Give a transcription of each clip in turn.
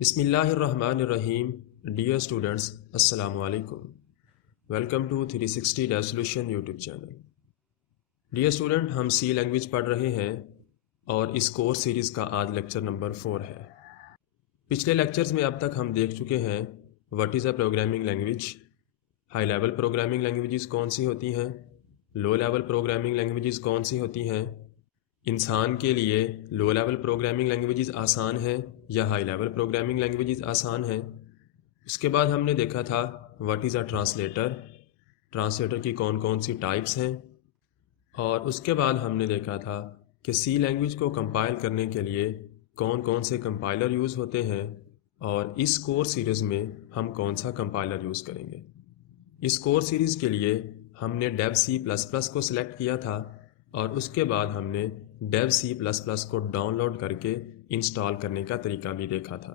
बिस्मिल्लाहिर्रहमानिर्रहीम। Dear students, अस्सलामु अलैकुम। Welcome to 360 dev solution YouTube channel. Dear student, हम सी लैंग्वेज पढ़ रहे हैं और इस कोर्स सीरीज़ का आज लेक्चर नंबर 4 है। पिछले लेक्चर्स में अब तक हम देख चुके हैं what is a programming language, high level programming languages कौन सी होती हैं, लो लेवल प्रोग्रामिंग लैंग्वेजेस कौन सी होती हैं, इंसान के लिए लो लेवल प्रोग्रामिंग लैंग्वेजेस आसान है या हाई लेवल प्रोग्रामिंग लैंग्वेजेस आसान है। उसके बाद हमने देखा था what is a translator, translator की कौन कौन सी टाइप्स हैं, और उसके बाद हमने देखा था कि सी लैंग्वेज को कंपाइल करने के लिए कौन कौन से कंपाइलर यूज़ होते हैं और इस कोर्स सीरीज़ में हम कौन सा कंपाइलर यूज़ करेंगे। इस कोर्स सीरीज़ के लिए हमने डेव सी प्लस प्लस को सिलेक्ट किया था और उसके बाद हमने डेव सी प्लस प्लस को डाउनलोड करके इंस्टॉल करने का तरीका भी देखा था।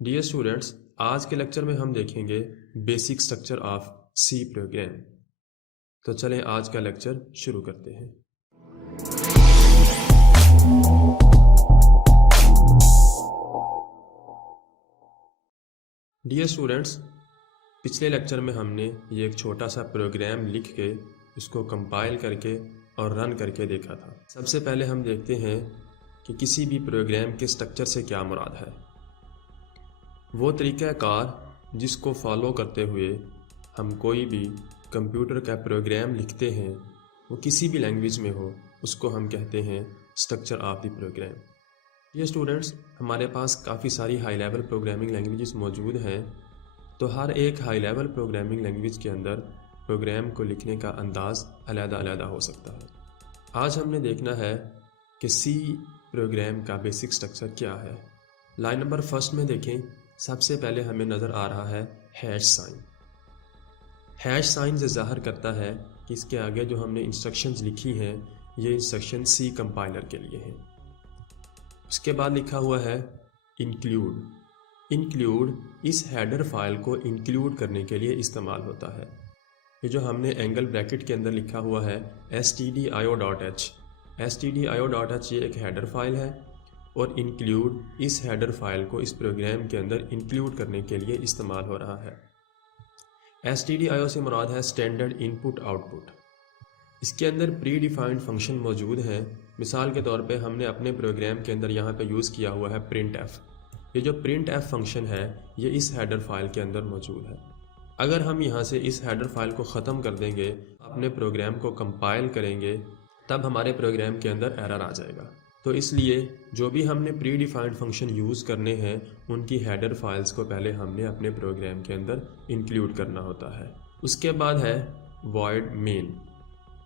डियर स्टूडेंट्स, आज के लेक्चर में हम देखेंगे basic structure of C program. तो चलें आज का लेक्चर शुरू करते हैं। डियर स्टूडेंट्स, पिछले लेक्चर में हमने ये एक छोटा सा प्रोग्राम लिख के उसको कंपाइल करके और रन करके देखा था। सबसे पहले हम देखते हैं कि किसी भी प्रोग्राम के स्ट्रक्चर से क्या मुराद है। वो तरीक़ाकार जिसको फॉलो करते हुए हम कोई भी कंप्यूटर का प्रोग्राम लिखते हैं, वो किसी भी लैंग्वेज में हो, उसको हम कहते हैं स्ट्रक्चर ऑफ द प्रोग्राम। ये स्टूडेंट्स, हमारे पास काफ़ी सारी हाई लेवल प्रोग्रामिंग लैंग्वेजेस मौजूद हैं, तो हर एक हाई लेवल प्रोग्रामिंग लैंग्वेज के अंदर प्रोग्राम को लिखने का अंदाज़ अलग-अलग हो सकता है। आज हमने देखना है कि सी प्रोग्राम का बेसिक स्ट्रक्चर क्या है। लाइन नंबर फर्स्ट में देखें, सबसे पहले हमें नज़र आ रहा है हैश साइन। हैश साइन से ज़ाहिर करता है कि इसके आगे जो हमने इंस्ट्रक्शंस लिखी हैं, ये इंस्ट्रक्शन सी कंपाइलर के लिए हैं। उसके बाद लिखा हुआ है इंक्लूड। इंक्लूड इस हेडर फाइल को इंक्लूड करने के लिए इस्तेमाल होता है। ये जो हमने एंगल ब्रैकेट के अंदर लिखा हुआ है stdio.h, stdio.h ये एक हेडर फाइल है और इंक्लूड इस हेडर फाइल को इस प्रोग्राम के अंदर इंक्लूड करने के लिए इस्तेमाल हो रहा है। stdio से मुराद है स्टैंडर्ड इनपुट आउटपुट। इसके अंदर प्री डिफाइंड फंक्शन मौजूद हैं। मिसाल के तौर पे हमने अपने प्रोग्राम के अंदर यहाँ पे यूज़ किया हुआ है प्रिंट एफ। ये जो प्रिंट एफ फंक्शन है, ये इस हेडर फाइल के अंदर मौजूद है। अगर हम यहाँ से इस हेडर फाइल को ख़त्म कर देंगे, अपने प्रोग्राम को कंपाइल करेंगे, तब हमारे प्रोग्राम के अंदर एरर आ जाएगा। तो इसलिए जो भी हमने प्री डिफाइंड फंक्शन यूज़ करने हैं, उनकी हेडर फाइल्स को पहले हमने अपने प्रोग्राम के अंदर इंक्लूड करना होता है। उसके बाद है वॉइड मेन।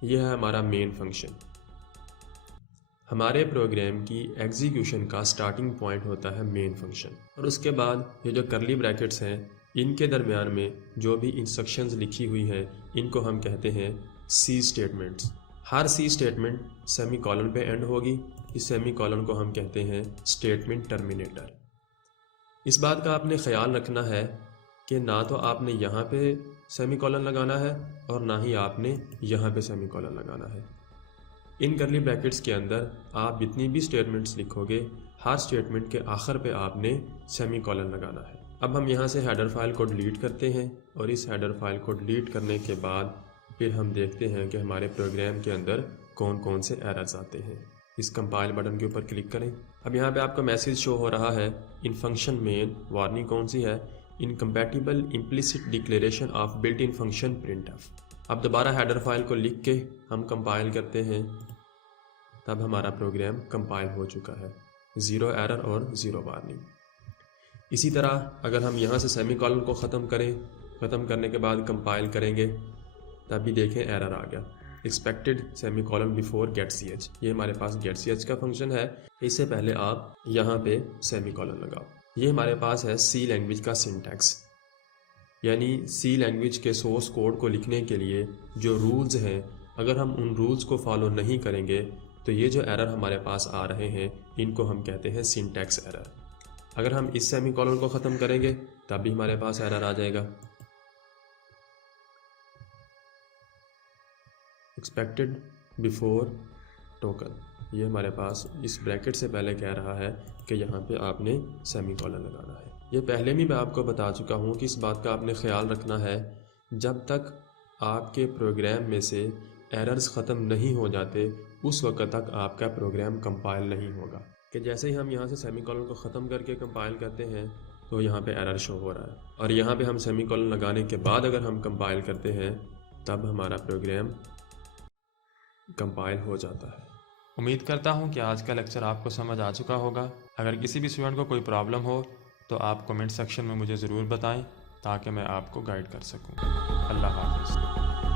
यह है हमारा मेन फंक्शन। हमारे प्रोग्राम की एग्जीक्यूशन का स्टार्टिंग पॉइंट होता है मेन फंक्शन। और उसके बाद ये जो करली ब्रैकेट्स हैं, इनके दरमियान में जो भी इंस्ट्रक्शंस लिखी हुई हैं, इनको हम कहते हैं सी स्टेटमेंट्स। हर सी स्टेटमेंट सेमी कॉलन पे एंड होगी। इस सेमी कॉलन को हम कहते हैं स्टेटमेंट टर्मिनेटर। इस बात का आपने ख्याल रखना है कि ना तो आपने यहाँ पे सेमी कॉलन लगाना है और ना ही आपने यहाँ पे सेमी कॉलन लगाना है। इन करली ब्रैकेट्स के अंदर आप जितनी भी स्टेटमेंट्स लिखोगे, हर स्टेटमेंट के आखिर पे आपने सेमी कॉलन लगाना है। अब हम यहाँ से हेडर फाइल को डिलीट करते हैं और इस हेडर फाइल को डिलीट करने के बाद फिर हम देखते हैं कि हमारे प्रोग्राम के अंदर कौन कौन से एरर्स आते हैं। इस कंपाइल बटन के ऊपर क्लिक करें। अब यहाँ पे आपको मैसेज शो हो रहा है इन फंक्शन मेन। वार्निंग कौन सी है? Incompatible implicit declaration of built in function printf. अब दोबारा हेडर फाइल को लिख के हम कंपाइल करते हैं, तब हमारा प्रोग्राम कंपाइल हो चुका है। 0 एरर और 0 वार्निंग। इसी तरह अगर हम यहाँ से सेमी कॉलन को ख़त्म करें, ख़त्म करने के बाद कंपाइल करेंगे, तभी देखें एरर आ गया, एक्सपेक्टेड सेमी कॉलन बिफोर गेट सी एच। ये हमारे पास गेट सी एच का फंक्शन है। इससे पहले आप यहाँ पे सेमी कॉलन लगाओ। ये हमारे पास है सी लैंग्वेज का सिंटैक्स, यानी सी लैंग्वेज के सोर्स कोड को लिखने के लिए जो रूल्स हैं, अगर हम उन रूल्स को फॉलो नहीं करेंगे तो ये जो एरर हमारे पास आ रहे हैं, इनको हम कहते हैं सिंटैक्स एरर। अगर हम इस सेमी कॉलन को ख़त्म करेंगे, तब भी हमारे पास एरर आ जाएगा, एक्सपेक्टेड बिफोर टोकन। ये हमारे पास इस ब्रैकेट से पहले कह रहा है कि यहाँ पे आपने सेमी कॉलन लगाना है। ये पहले भी मैं आपको बता चुका हूँ कि इस बात का आपने ख्याल रखना है, जब तक आपके प्रोग्राम में से एरर्स ख़त्म नहीं हो जाते उस वक्त तक आपका प्रोग्राम कंपाइल नहीं होगा। कि जैसे ही हम यहाँ से सेमीकोलन को ख़त्म करके कंपाइल करते हैं तो यहाँ पे एरर शो हो रहा है, और यहाँ पे हम सेमीकोलन लगाने के बाद अगर हम कंपाइल करते हैं तब हमारा प्रोग्राम कंपाइल हो जाता है। उम्मीद करता हूँ कि आज का लेक्चर आपको समझ आ चुका होगा। अगर किसी भी स्टूडेंट को कोई प्रॉब्लम हो तो आप कमेंट सेक्शन में मुझे ज़रूर बताएं ताकि मैं आपको गाइड कर सकूँ। अल्लाह हाफ़िज़।